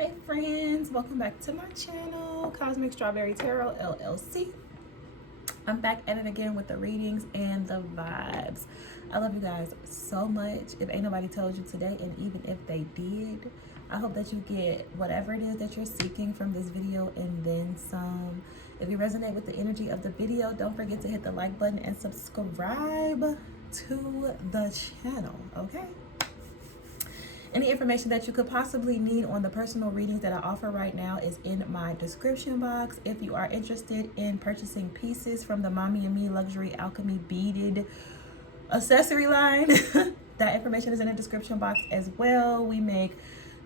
Hey friends, welcome back to my channel, Cosmic Strawberry Tarot LLC. I'm back at it again with the readings and the vibes. I love you guys so much. If ain't nobody told you today, and even if they did, I hope that you get whatever it is that you're seeking from this video and then some. If you resonate with the energy of the video, don't forget to hit the like button and subscribe to the channel, okay? Any information that you could possibly need on the personal readings that I offer right now is in my description box. If you are interested in purchasing pieces from the Mommy and Me Luxury Alchemy beaded accessory line, that information is in the description box as well. We make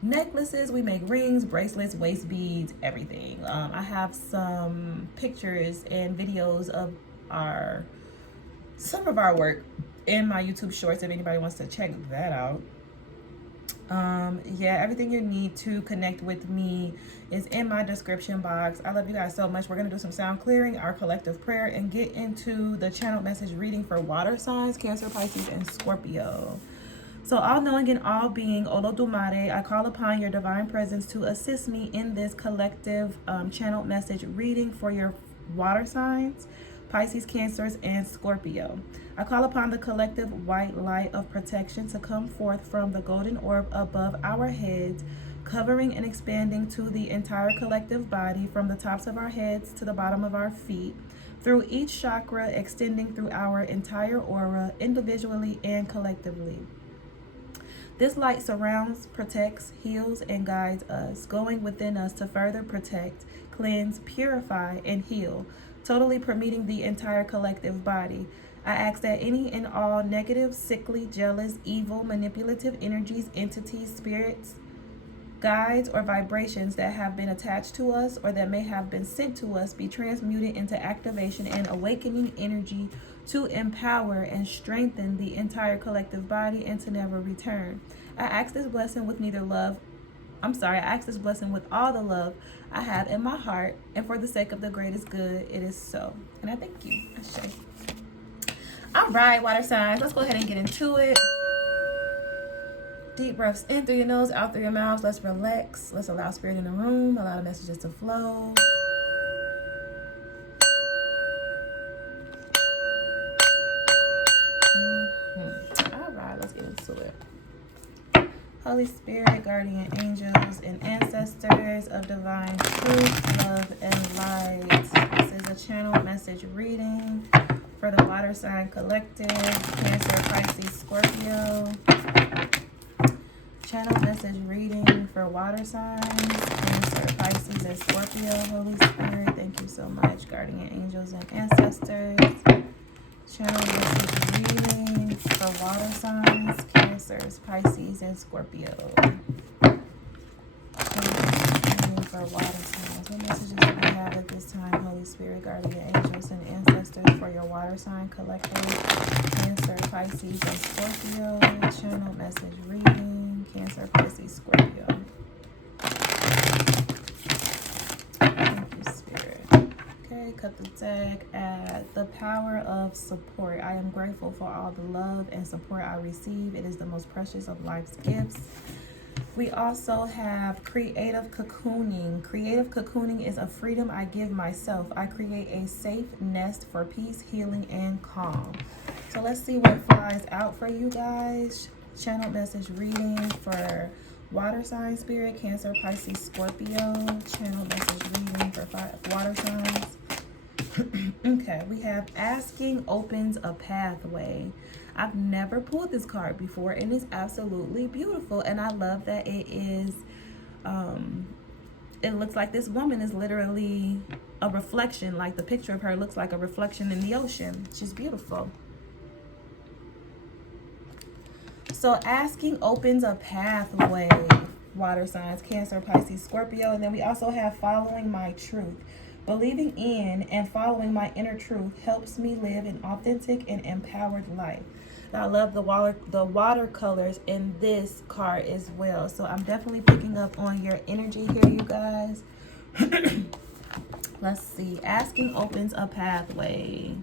necklaces, we make rings, bracelets, waist beads, everything. I have some pictures and videos of some of our work in my YouTube shorts if anybody wants to check that out. Yeah, everything you need to connect with me is in my description box. I love you guys so much. We're gonna do some sound clearing, our collective prayer, and get into the channel message reading for water signs, Cancer, Pisces, and Scorpio. So, all knowing and all being Olodumare, I call upon your divine presence to assist me in this collective channel message reading for your water signs, Pisces, Cancers, and Scorpio. I call upon the collective white light of protection to come forth from the golden orb above our heads, covering and expanding to the entire collective body from the tops of our heads to the bottom of our feet, through each chakra, extending through our entire aura, individually and collectively. This light surrounds, protects, heals, and guides us, going within us to further protect, cleanse, purify, and heal, totally permeating the entire collective body. I ask that any and all negative, sickly, jealous, evil, manipulative energies, entities, spirits, guides, or vibrations that have been attached to us or that may have been sent to us be transmuted into activation and awakening energy to empower and strengthen the entire collective body and to never return. I ask this blessing with I ask this blessing with all the love I have in my heart, and for the sake of the greatest good, it is so. And I thank you. Ashe. All right, water signs, let's go ahead and get into it. Deep breaths in through your nose, out through your mouth. Let's relax. Let's allow spirit in the room. Allow the messages to flow. All right, let's get into it. Holy Spirit, guardian angels, and ancestors of divine truth, love, and light. This is a channel message reading for the water sign collective, Cancer, Pisces, Scorpio. Channel message reading for water signs, Cancer, Pisces, and Scorpio. Holy Spirit, thank you so much, guardian angels and ancestors. Channel message reading for water signs, Cancers, Pisces, and Scorpio. For water signs. What messages do we have at this time, Holy Spirit, guardian angels, and ancestors for your water sign collective, Cancer, Pisces, and Scorpio? Channel message reading, Cancer, Pisces, Scorpio. Thank you, Spirit. Okay, cut the deck at the power of support. I am grateful for all the love and support I receive. It is the most precious of life's gifts. We also have creative cocooning. Creative cocooning is a freedom I give myself. I create a safe nest for peace, healing, and calm. So let's see what flies out for you guys. Channel message reading for water sign spirit, Cancer, Pisces, Scorpio. Channel message reading for water signs. Okay, we have asking opens a pathway. I've never pulled this card before, and it's absolutely beautiful. And I love that it is, it looks like this woman is literally a reflection, like the picture of her looks like a reflection in the ocean. She's beautiful. So asking opens a pathway, water signs, Cancer, Pisces, Scorpio. And then we also have following my truth. Believing in and following my inner truth helps me live an authentic and empowered life. I love the watercolors in this card as well. So I'm definitely picking up on your energy here, you guys. Let's see. Asking opens a pathway.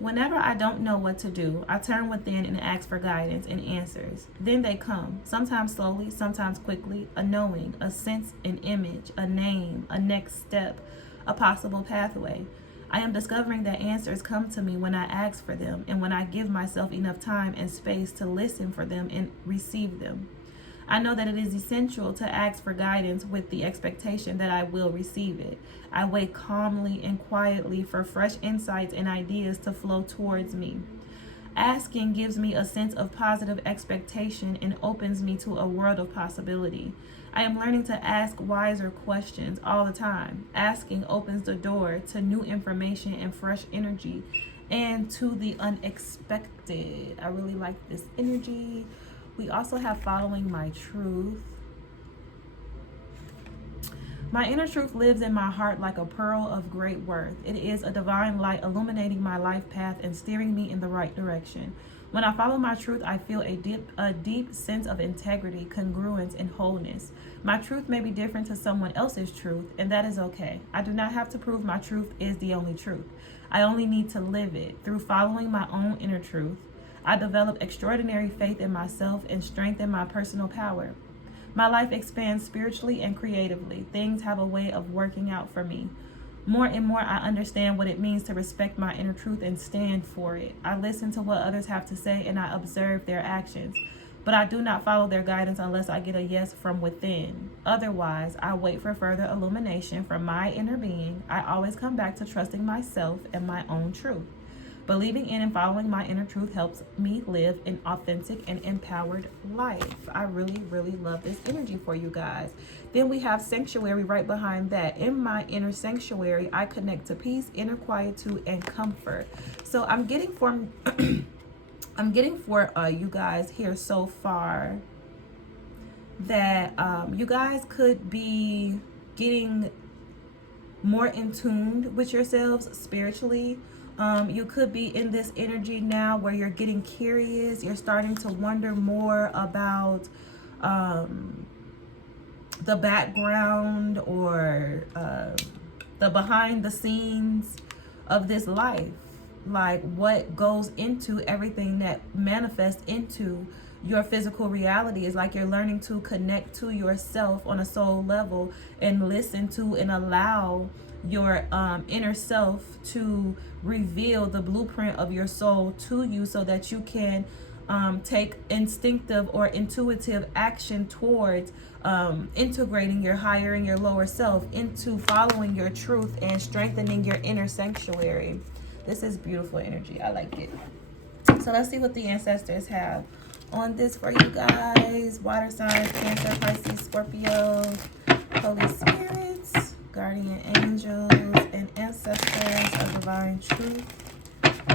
Whenever I don't know what to do, I turn within and ask for guidance and answers. Then they come, sometimes slowly, sometimes quickly, a knowing, a sense, an image, a name, a next step, a possible pathway. I am discovering that answers come to me when I ask for them and when I give myself enough time and space to listen for them and receive them. I know that it is essential to ask for guidance with the expectation that I will receive it. I wait calmly and quietly for fresh insights and ideas to flow towards me. Asking gives me a sense of positive expectation and opens me to a world of possibility. I am learning to ask wiser questions all the time. Asking opens the door to new information and fresh energy and to the unexpected. I really like this energy. We also have following my truth. My inner truth lives in my heart like a pearl of great worth. It is a divine light illuminating my life path and steering me in the right direction. When I follow my truth, I feel a deep sense of integrity, congruence, and wholeness. My truth may be different to someone else's truth, and that is okay. I do not have to prove my truth is the only truth. I only need to live it. Through following my own inner truth, I develop extraordinary faith in myself and strengthen my personal power. My life expands spiritually and creatively. Things have a way of working out for me. More and more, I understand what it means to respect my inner truth and stand for it. I listen to what others have to say and I observe their actions. But I do not follow their guidance unless I get a yes from within. Otherwise, I wait for further illumination from my inner being. I always come back to trusting myself and my own truth. Believing in and following my inner truth helps me live an authentic and empowered life. I really, really love this energy for you guys. Then we have sanctuary right behind that. In my inner sanctuary, I connect to peace, inner quietude, and comfort. So I'm getting for you guys here so far that you guys could be getting more in tune with yourselves spiritually. You could be in this energy now where you're getting curious. You're starting to wonder more about the background or the behind the scenes of this life. Like what goes into everything that manifests into your physical reality. Is like you're learning to connect to yourself on a soul level and listen to and allow your inner self to reveal the blueprint of your soul to you so that you can take instinctive or intuitive action towards integrating your higher and your lower self into following your truth and strengthening your inner sanctuary. This is beautiful energy. I like it. So let's see what the ancestors have on this for you guys. Water signs, Cancer, Pisces, Scorpio, Holy Spirits, guardian angels, and ancestors of divine truth,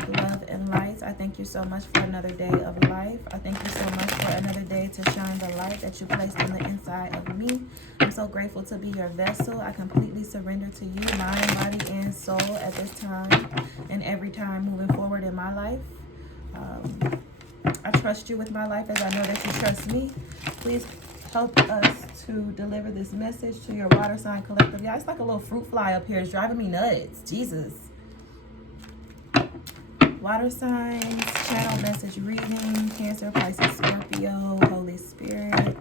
love, and light. I thank you so much for another day of life. I thank you so much for another day to shine the light that you placed on the inside of me. I'm so grateful to be your vessel. I completely surrender to you, mind, body, and soul at this time and every time moving forward in my life. I trust you with my life as I know that you trust me. Please help us to deliver this message to your water sign collective. Yeah, it's like a little fruit fly up here. It's driving me nuts. Jesus. Water signs, channel message reading, Cancer, Pisces, Scorpio, Holy Spirit.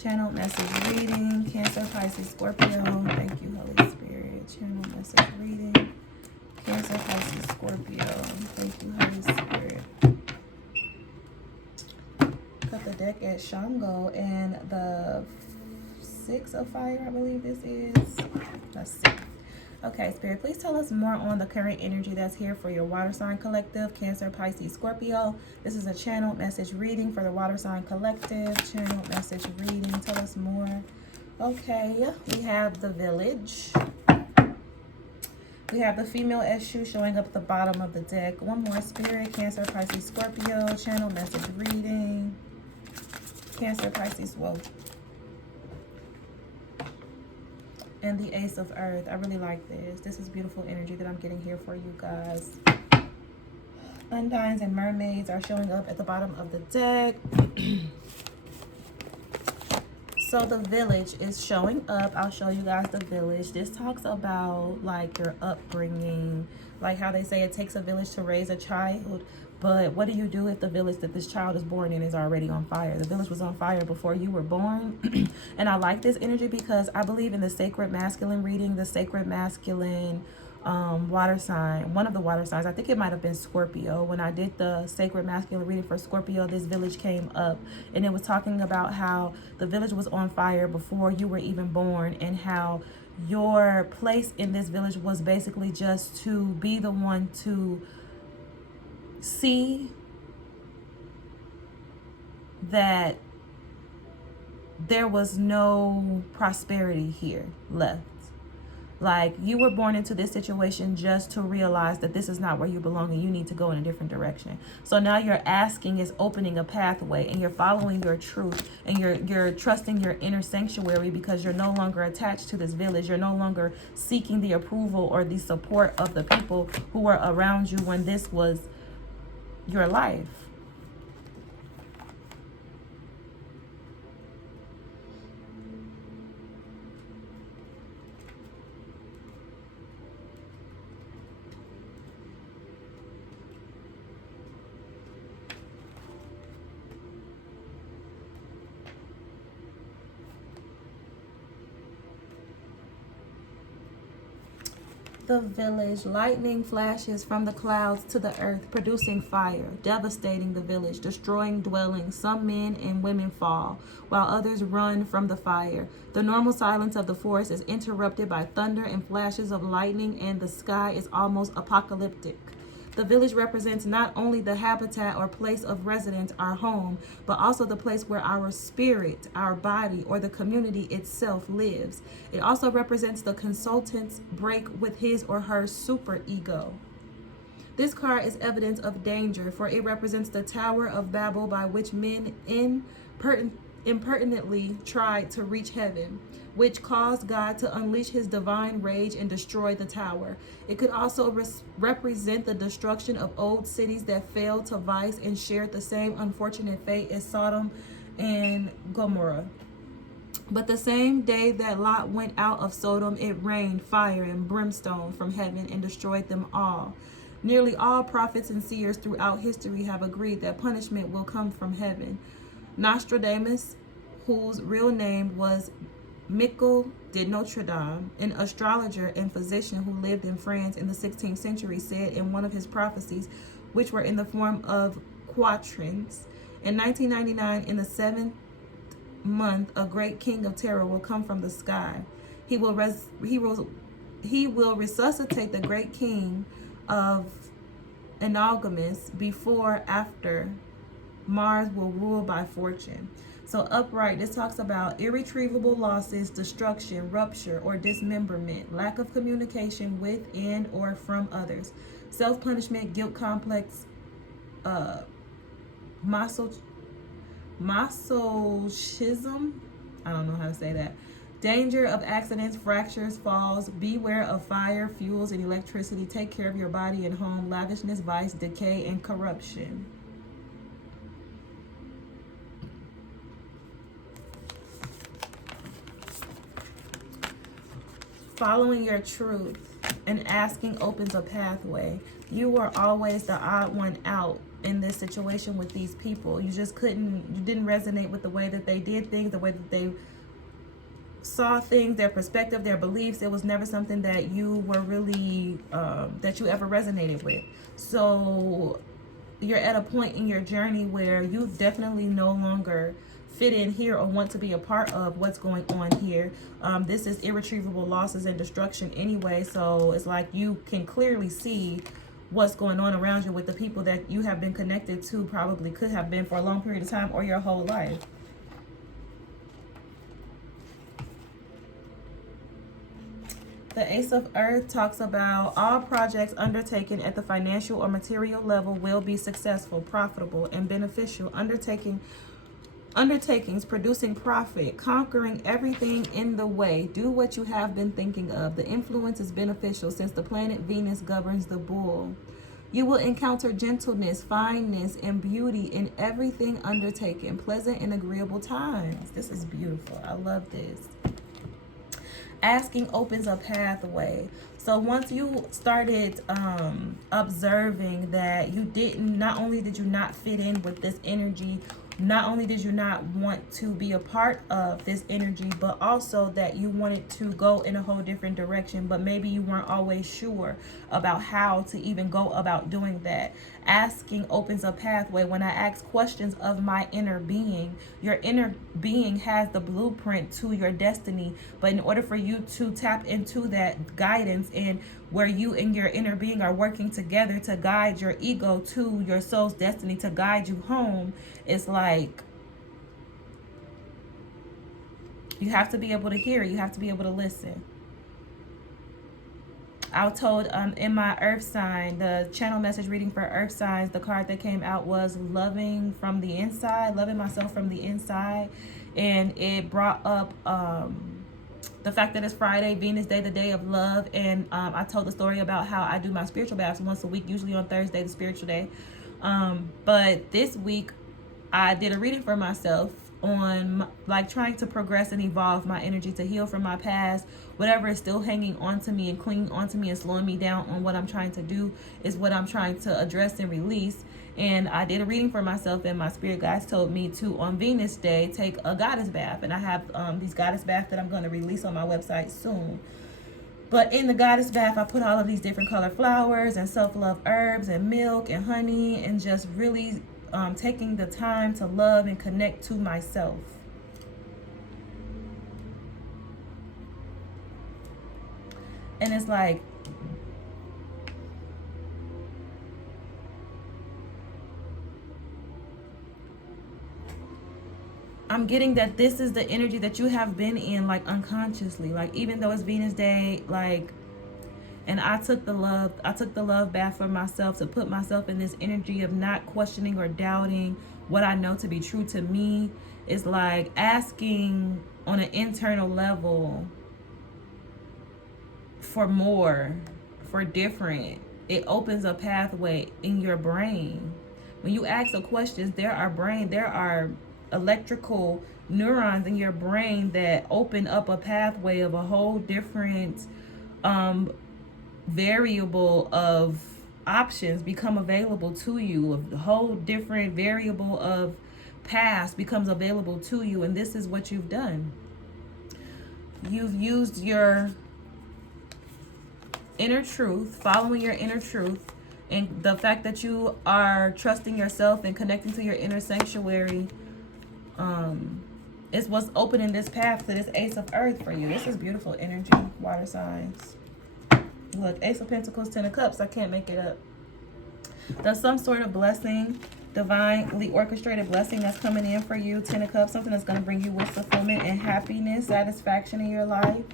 Channel message reading, Cancer, Pisces, Scorpio. Thank you, Holy Spirit. Channel message reading, Cancer, Pisces, Scorpio. Thank you, Holy Spirit. Cut the deck at Shango and the 6 of fire, I believe this is. Let's see. Okay, Spirit, please tell us more on the current energy that's here for your water sign collective, Cancer, Pisces, Scorpio. This is a channel message reading for the water sign collective. Channel message reading. Tell us more. Okay, we have the village. We have the female Eshu showing up at the bottom of the deck. One more, Spirit, Cancer, Pisces, Scorpio. Channel message reading. Cancer, Pisces, whoa. And the Ace of Earth. I really like this. This is beautiful energy that I'm getting here for you guys. Undines and mermaids are showing up at the bottom of the deck. So the village is showing up. I'll show you guys the village. This talks about like your upbringing, like how they say it takes a village to raise a child. But what do you do if the village that this child is born in is already on fire? The village was on fire before you were born. And I like this energy because I believe in the sacred masculine reading, the sacred masculine water sign, one of the water signs. I think it might have been Scorpio. When I did the sacred masculine reading for Scorpio, this village came up and it was talking about how the village was on fire before you were even born, and how your place in this village was basically just to be the one to see that there was no prosperity here left. Like, you were born into this situation just to realize that this is not where you belong and you need to go in a different direction. So now you're asking is opening a pathway, and you're following your truth, and you're trusting your inner sanctuary because you're no longer attached to this village. You're no longer seeking the approval or the support of the people who were around you when this was your life. The village, lightning flashes from the clouds to the earth, producing fire, devastating the village, destroying dwellings. Some men and women fall, while others run from the fire. The normal silence of the forest is interrupted by thunder and flashes of lightning, and the sky is almost apocalyptic. The village represents not only the habitat or place of residence, our home, but also the place where our spirit, our body, or the community itself lives. It also represents the consultant's break with his or her super ego. This card is evidence of danger, for it represents the Tower of Babel by which men impertinently tried to reach heaven, which caused God to unleash his divine rage and destroy the tower. It could also represent the destruction of old cities that failed to vice and shared the same unfortunate fate as Sodom and Gomorrah. But the same day that Lot went out of Sodom, it rained fire and brimstone from heaven and destroyed them all. Nearly all prophets and seers throughout history have agreed that punishment will come from heaven. Nostradamus, whose real name was Michel de Notre Dame, an astrologer and physician who lived in France in the 16th century, said in one of his prophecies, which were in the form of quatrains, in 1999, in the 7th month, a great king of terror will come from the sky. He will resuscitate the great king of Analogous before, after Mars will rule by fortune. So upright, this talks about irretrievable losses, destruction, rupture, or dismemberment, lack of communication with and or from others, self-punishment, guilt complex, masochism, I don't know how to say that, danger of accidents, fractures, falls, beware of fire, fuels, and electricity, take care of your body and home, lavishness, vice, decay, and corruption. Following your truth and asking opens a pathway. You were always the odd one out in this situation with these people. You just you didn't resonate with the way that they did things, the way that they saw things, their perspective, their beliefs. It was never something that you were really, that you ever resonated with. So you're at a point in your journey where you definitely no longer fit in here or want to be a part of what's going on here. This is irretrievable losses and destruction anyway, so it's like you can clearly see what's going on around you with the people that you have been connected to, probably could have been for a long period of time or your whole life. The Ace of Earth talks about all projects undertaken at the financial or material level will be successful, profitable, and beneficial. Undertakings producing profit, conquering everything in the way. Do what you have been thinking of. The influence is beneficial since the planet Venus governs the bull. You will encounter gentleness, fineness, and beauty in everything undertaken, pleasant and agreeable times. This is beautiful. I love this. Asking opens a pathway. So once you started observing that you didn't, not only did you not fit in with this energy, not only did you not want to be a part of this energy, but also that you wanted to go in a whole different direction, but maybe you weren't always sure about how to even go about doing that. Asking opens a pathway. When I ask questions of my inner being, your inner being has the blueprint to your destiny. But in order for you to tap into that guidance, and where you and your inner being are working together to guide your ego to your soul's destiny, to guide you home, it's like you have to be able to hear it. You have to be able to listen. I was told in my earth sign, the channel message reading for earth signs, the card that came out was loving from the inside, loving myself from the inside. And it brought up the fact that it's Friday, Venus Day, the day of love. And I told the story about how I do my spiritual baths once a week, usually on Thursday, the spiritual day. But this week I did a reading for myself on like trying to progress and evolve my energy, to heal from my past. Whatever is still hanging on to me and clinging on to me and slowing me down on what I'm trying to do is what I'm trying to address and release. And I did a reading for myself, and my spirit guides told me to, on Venus Day, take a goddess bath. And I have these goddess baths that I'm going to release on my website soon. But in the goddess bath, I put all of these different color flowers and self-love herbs and milk and honey, and just really taking the time to love and connect to myself. And it's like, I'm getting that this is the energy that you have been in, like unconsciously, like even though it's Venus Day, like, and I took the love bath for myself, to put myself in this energy of not questioning or doubting what I know to be true to me. It's like asking on an internal level for more, for different. It opens a pathway in your brain. When you ask the questions, there are electrical neurons in your brain that open up a pathway of a whole different variable of options become available to you. A whole different variable of past becomes available to you. And this is what you've done. You've used your inner truth, following your inner truth, and the fact that you are trusting yourself and connecting to your inner sanctuary is what's opening this path to this Ace of Earth for you. This is beautiful energy, water signs. Look, Ace of Pentacles, Ten of Cups. I can't make it up. There's some sort of blessing, divinely orchestrated blessing that's coming in for you. Ten of Cups, something that's going to bring you with fulfillment and happiness, satisfaction in your life.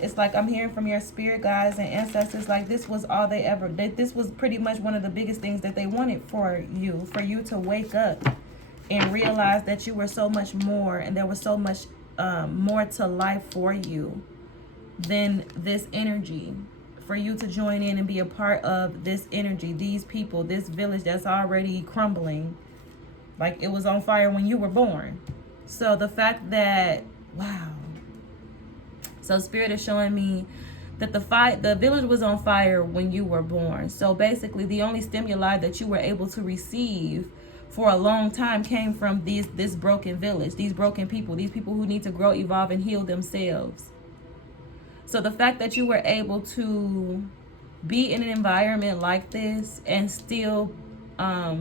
It's like I'm hearing from your spirit guides and ancestors, like this was all they ever did. This was pretty much one of the biggest things that they wanted for you to wake up and realize that you were so much more, and there was so much more to life for you than this energy. For you to join in and be a part of this energy, these people, this village that's already crumbling, like it was on fire when you were born. So the fact that, wow. So Spirit is showing me that the village was on fire when you were born. So basically the only stimuli that you were able to receive for a long time came from this broken village, these broken people, these people who need to grow, evolve, and heal themselves. So the fact that you were able to be in an environment like this and still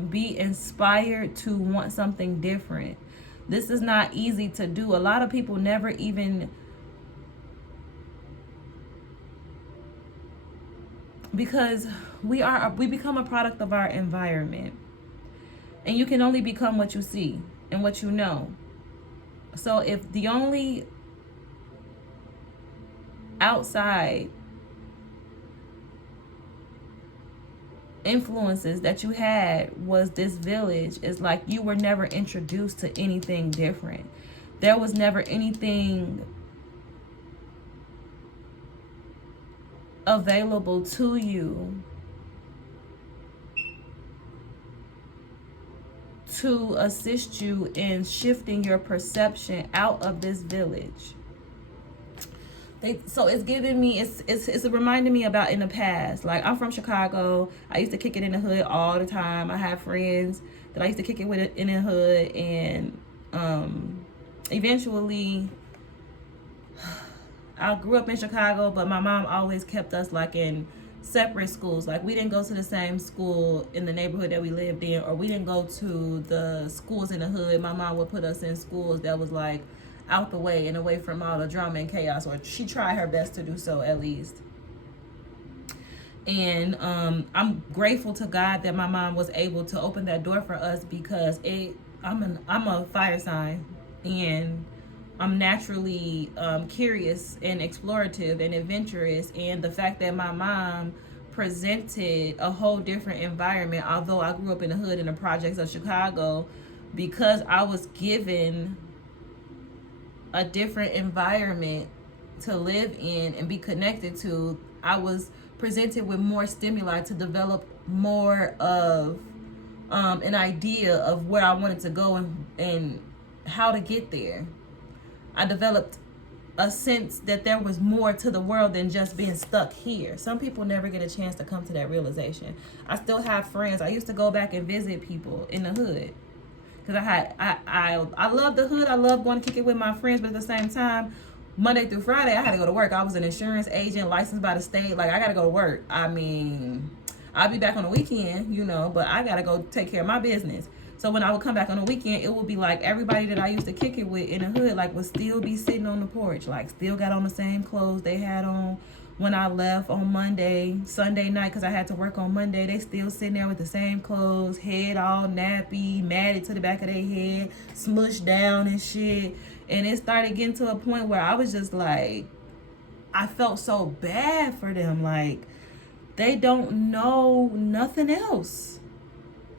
be inspired to want something different. This is not easy to do. A lot of people never even, because we become a product of our environment. And you can only become what you see and what you know. So if the only outside influences that you had was this village, it's like you were never introduced to anything different. There was never anything available to you to assist you in shifting your perception out of this village. So it's giving me, it's reminding me about in the past. Like, I'm from Chicago. I used to kick it in the hood all the time. I have friends that I used to kick it with in the hood, and eventually I grew up in Chicago, but my mom always kept us like in separate schools. Like, we didn't go to the same school in the neighborhood that we lived in, or we didn't go to the schools in the hood. My mom would put us in schools that was like out the way and away from all the drama and chaos, or she tried her best to do so, at least. And I'm grateful to God that my mom was able to open that door for us, because I'm a fire sign, and I'm naturally curious and explorative and adventurous. And the fact that my mom presented a whole different environment, although I grew up in the hood in the projects of Chicago, because I was given a different environment to live in and be connected to, I was presented with more stimuli to develop more of an idea of where I wanted to go and how to get there. I developed a sense that there was more to the world than just being stuck here. Some people never get a chance to come to that realization. I still have friends. I used to go back and visit people in the hood, because I love the hood. I love going to kick it with my friends, but at the same time, Monday through Friday, I had to go to work. I was an insurance agent licensed by the state. Like, I got to go to work. I mean, I'll be back on the weekend, but I got to go take care of my business. So when I would come back on the weekend, it would be like everybody that I used to kick it with in the hood, like, would still be sitting on the porch, like, still got on the same clothes they had on when I left on Sunday night, because I had to work on Monday. They still sitting there with the same clothes, head all nappy, matted to the back of their head, smushed down and shit. And it started getting to a point where I was just like, I felt so bad for them. Like, they don't know nothing else.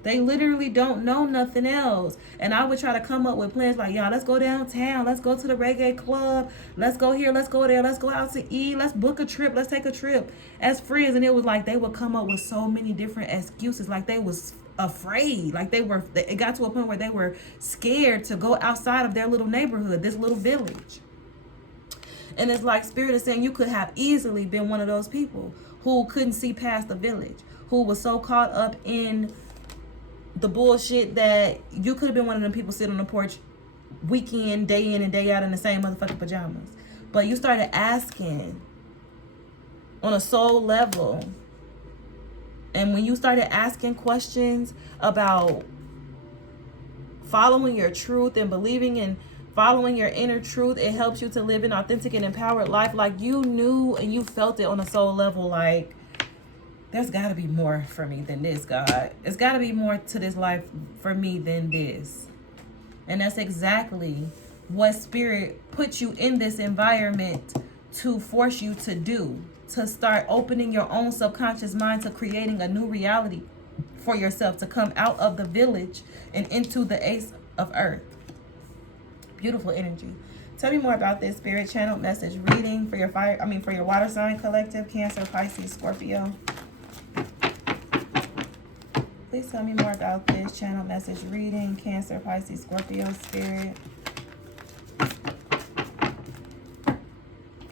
They literally don't know nothing else. And I would try to come up with plans like, y'all, let's go downtown. Let's go to the reggae club. Let's go here. Let's go there. Let's go out to eat. Let's book a trip. Let's take a trip as friends. And it was like they would come up with so many different excuses. Like, they was afraid. Like, it got to a point where they were scared to go outside of their little neighborhood, this little village. And it's like Spirit is saying you could have easily been one of those people who couldn't see past the village, who was so caught up in the bullshit that you could have been one of them people sitting on the porch weekend, day in and day out in the same motherfucking pajamas. But you started asking on a soul level. And when you started asking questions about following your truth and believing in following your inner truth, it helps you to live an authentic and empowered life. Like, you knew and you felt it on a soul level, like, there's got to be more for me than this, God. It's got to be more to this life for me than this. And that's exactly what Spirit put you in this environment to force you to do, to start opening your own subconscious mind to creating a new reality for yourself, to come out of the village and into the Ace of Earth. Beautiful energy. Tell me more about this, Spirit. Channel message reading for your for your water sign collective, Cancer, Pisces, Scorpio. Please tell me more about this channel message reading, Cancer, Pisces, Scorpio, Spirit.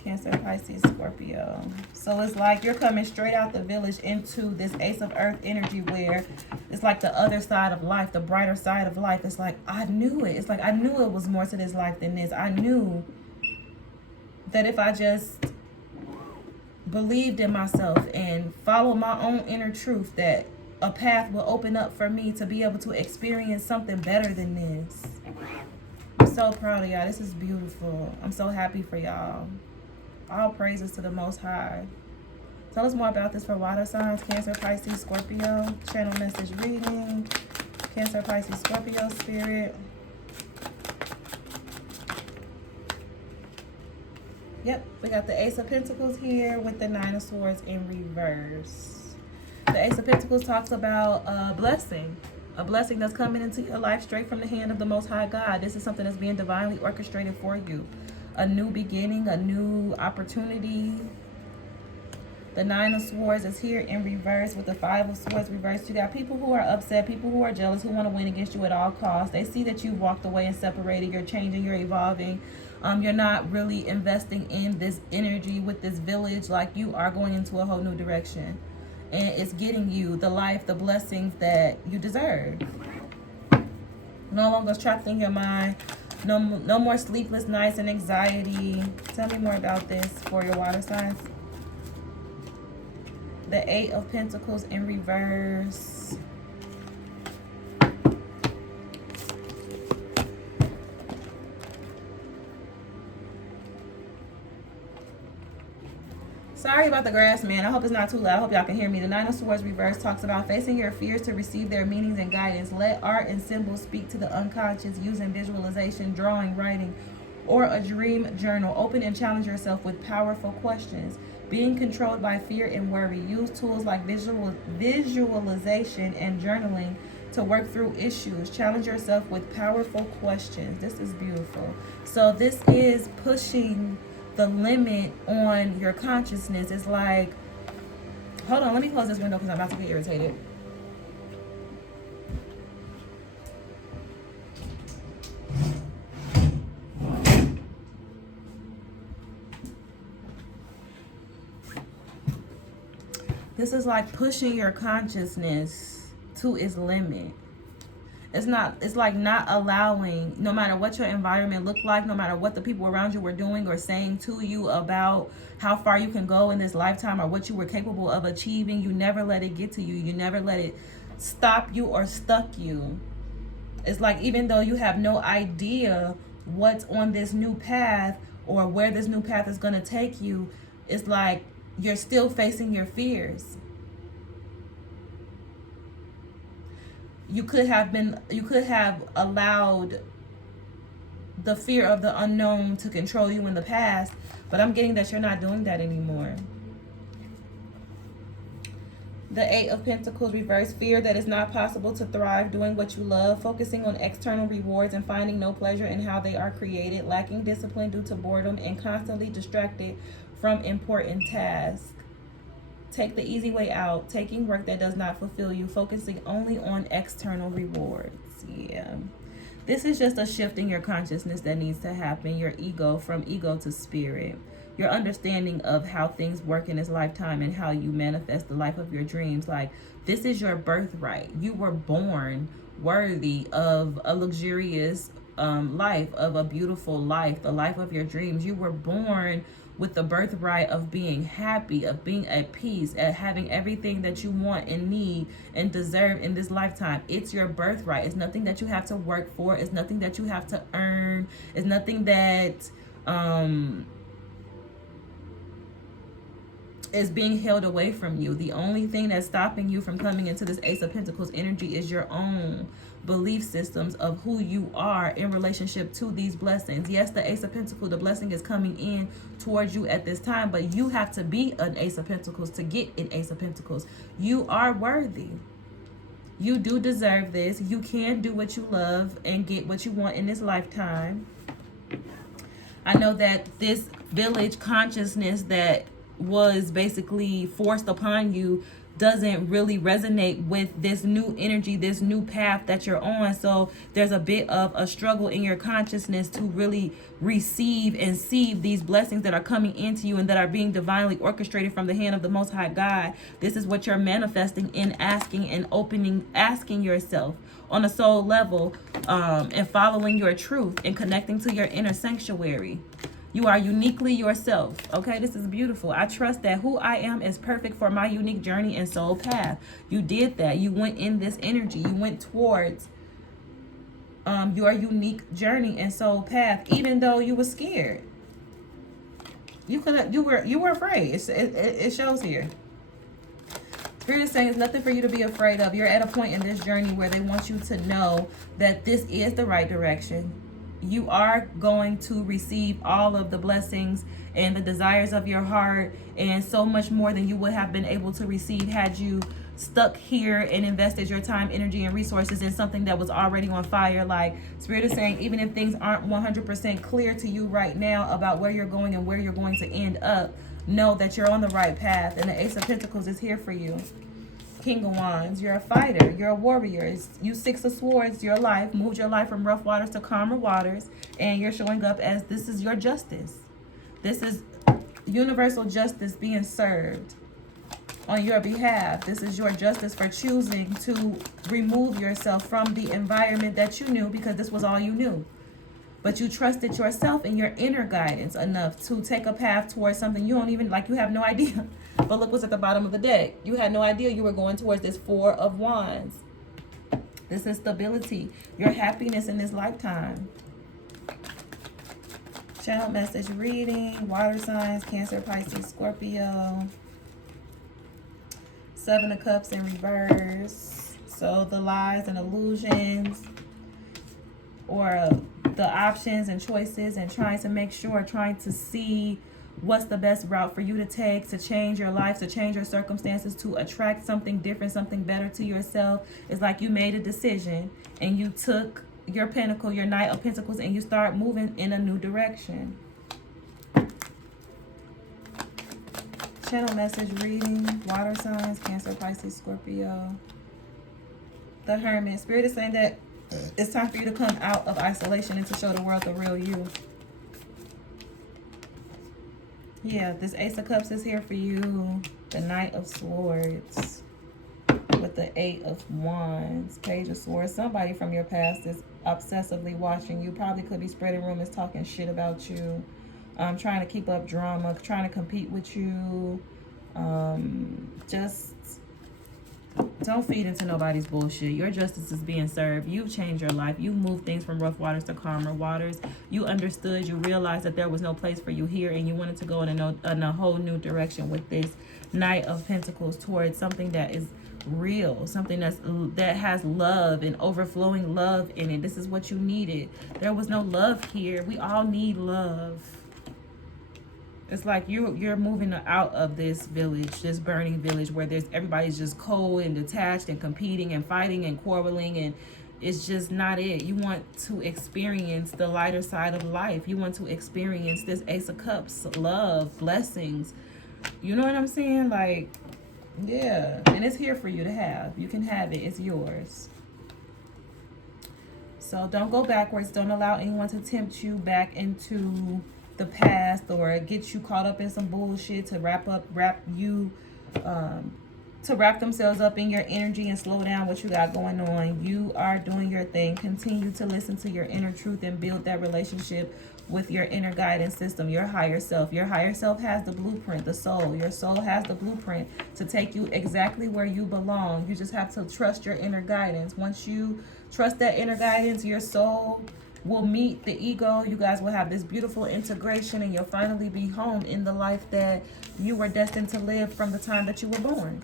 Cancer, Pisces, Scorpio. So it's like you're coming straight out the village into this Ace of Earth energy, where it's like the other side of life, the brighter side of life. It's like, I knew it. It's like, I knew it was more to this life than this. I knew that if I just believed in myself and followed my own inner truth, that a path will open up for me to be able to experience something better than this. I'm so proud of y'all. This is beautiful. I'm so happy for y'all. All praises to the Most High. Tell us more about this for water signs, Cancer, Pisces, Scorpio. Channel message reading, Cancer, Pisces, Scorpio, Spirit. Yep, we got the Ace of Pentacles here with the Nine of Swords in reverse. The Ace of Pentacles talks about a blessing that's coming into your life straight from the hand of the Most High God. This is something that's being divinely orchestrated for you. A new beginning, a new opportunity. The Nine of Swords is here in reverse with the Five of Swords reversed. You got people who are upset, people who are jealous, who want to win against you at all costs. They see that you've walked away and separated. You're changing, you're evolving. You're not really investing in this energy with this village. Like, you are going into a whole new direction. And it's getting you the life, the blessings that you deserve. No longer trapped in your mind. No more sleepless nights and anxiety. Tell me more about this for your water signs. The Eight of Pentacles in reverse. Sorry about the grass, man. I hope it's not too loud. I hope y'all can hear me. The Nine of Swords reverse talks about facing your fears to receive their meanings and guidance. Let art and symbols speak to the unconscious using visualization, drawing, writing, or a dream journal. Open and challenge yourself with powerful questions. Being controlled by fear and worry. Use tools like visualization and journaling to work through issues. Challenge yourself with powerful questions. This is beautiful. So this is pushing the limit on your consciousness. It's like, hold on, let me close this window because I'm about to get irritated. This is like pushing your consciousness to its limit. It's like not allowing, no matter what your environment looked like, no matter what the people around you were doing or saying to you about how far you can go in this lifetime or what you were capable of achieving, you never let it get to you. You never let it stop you or stuck you. It's like, even though you have no idea what's on this new path or where this new path is going to take you, it's like you're still facing your fears. You could have allowed the fear of the unknown to control you in the past, but I'm getting that you're not doing that anymore. The Eight of Pentacles reverse. Fear that it's not possible to thrive doing what you love, focusing on external rewards and finding no pleasure in how they are created, lacking discipline due to boredom, and constantly distracted from important tasks. Take the easy way out, taking work that does not fulfill you, focusing only on external rewards. Yeah. This is just a shift in your consciousness that needs to happen. Your ego, from ego to spirit. Your understanding of how things work in this lifetime and how you manifest the life of your dreams. Like, this is your birthright. You were born worthy of a luxurious life, of a beautiful life, the life of your dreams. You were born with the birthright of being happy, of being at peace, at having everything that you want and need and deserve in this lifetime. It's your birthright. It's nothing that you have to work for. It's nothing that you have to earn. It's nothing that is being held away from you. The only thing that's stopping you from coming into this Ace of Pentacles energy is your own belief systems of who you are in relationship to these blessings. Yes, the Ace of Pentacles, the blessing is coming in towards you at this time, but you have to be an Ace of Pentacles to get an Ace of Pentacles. You are worthy. You do deserve this. You can do what you love and get what you want in this lifetime. I know that this village consciousness that was basically forced upon you doesn't really resonate with this new energy, this new path that you're on. So there's a bit of a struggle in your consciousness to really receive and see these blessings that are coming into you and that are being divinely orchestrated from the hand of the Most High God. This is what you're manifesting in asking and opening, asking yourself on a soul level, and following your truth and connecting to your inner sanctuary. You are uniquely yourself. Okay, this is beautiful. I trust that who I am is perfect for my unique journey and soul path. You did that. You went in this energy. You went towards your unique journey and soul path, even though you were scared. You were afraid. It shows here. Spirit is saying it's nothing for you to be afraid of. You're at a point in this journey where they want you to know that this is the right direction. You are going to receive all of the blessings and the desires of your heart and so much more than you would have been able to receive had you stuck here and invested your time, energy, and resources in something that was already on fire. Like Spirit is saying, even if things aren't 100% clear to you right now about where you're going and where you're going to end up, know that you're on the right path. And the Ace of Pentacles is here for you. King of Wands, you're a fighter, you're a warrior. You Six of Swords, your life, moved your life from rough waters to calmer waters, and you're showing up as this is your justice. This is universal justice being served on your behalf. This is your justice for choosing to remove yourself from the environment that you knew, because this was all you knew. But you trusted yourself and your inner guidance enough to take a path towards something you don't even, like, you have no idea. But look what's at the bottom of the deck. You had no idea you were going towards this Four of Wands. This is stability, your happiness in this lifetime. Channel message reading, water signs, Cancer, Pisces, Scorpio. Seven of Cups in reverse. So the lies and illusions, or the options and choices, and trying to make sure, trying to see what's the best route for you to take to change your life, to change your circumstances, to attract something different, something better to yourself. It's like you made a decision and you took your pentacle, your Knight of Pentacles, and you start moving in a new direction. Channel message reading, water signs, Cancer, Pisces, Scorpio. The Hermit. Spirit is saying that it's time for you to come out of isolation and to show the world the real you. Yeah, this Ace of Cups is here for you. The Knight of Swords with the Eight of Wands. Page of Swords. Somebody from your past is obsessively watching you. Probably could be spreading rumors, talking shit about you. Trying to keep up drama, trying to compete with you. Just don't feed into nobody's bullshit. Your justice is being served. You've changed your life. You've moved things from rough waters to calmer waters. You understood. You realized that there was no place for you here, and you wanted to go in a whole new direction with this Knight of Pentacles towards something that is real, something that has love and overflowing love in it. This is what you needed. There was no love here. We all need love. It's like you're moving out of this village, this burning village where everybody's just cold and detached and competing and fighting and quarreling, and it's just not it. You want to experience the lighter side of life. You want to experience this Ace of Cups, love, blessings. You know what I'm saying? Like, yeah. And it's here for you to have. You can have it. It's yours. So don't go backwards. Don't allow anyone to tempt you back into the past or get you caught up in some bullshit to wrap themselves up in your energy and slow down what you got going on. You are doing your thing. Continue to listen to your inner truth and build that relationship with your inner guidance system, your higher self. Your higher self has the blueprint, the soul. Your soul has the blueprint to take you exactly where you belong. You just have to trust your inner guidance. Once you trust that inner guidance, your soul will meet the ego. You guys will have this beautiful integration, and you'll finally be home in the life that you were destined to live from the time that you were born.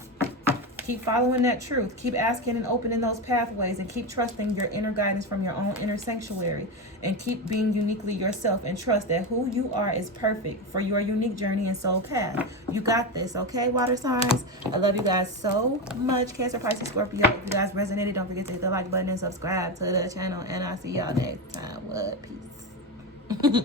Keep following that truth. Keep asking and opening those pathways, and keep trusting your inner guidance from your own inner sanctuary, and keep being uniquely yourself, and trust that who you are is perfect for your unique journey and soul path. You got this, okay, water signs? I love you guys so much. Cancer, Pisces, Scorpio. If you guys resonated, don't forget to hit the like button and subscribe to the channel, and I'll see y'all next time. What? Peace.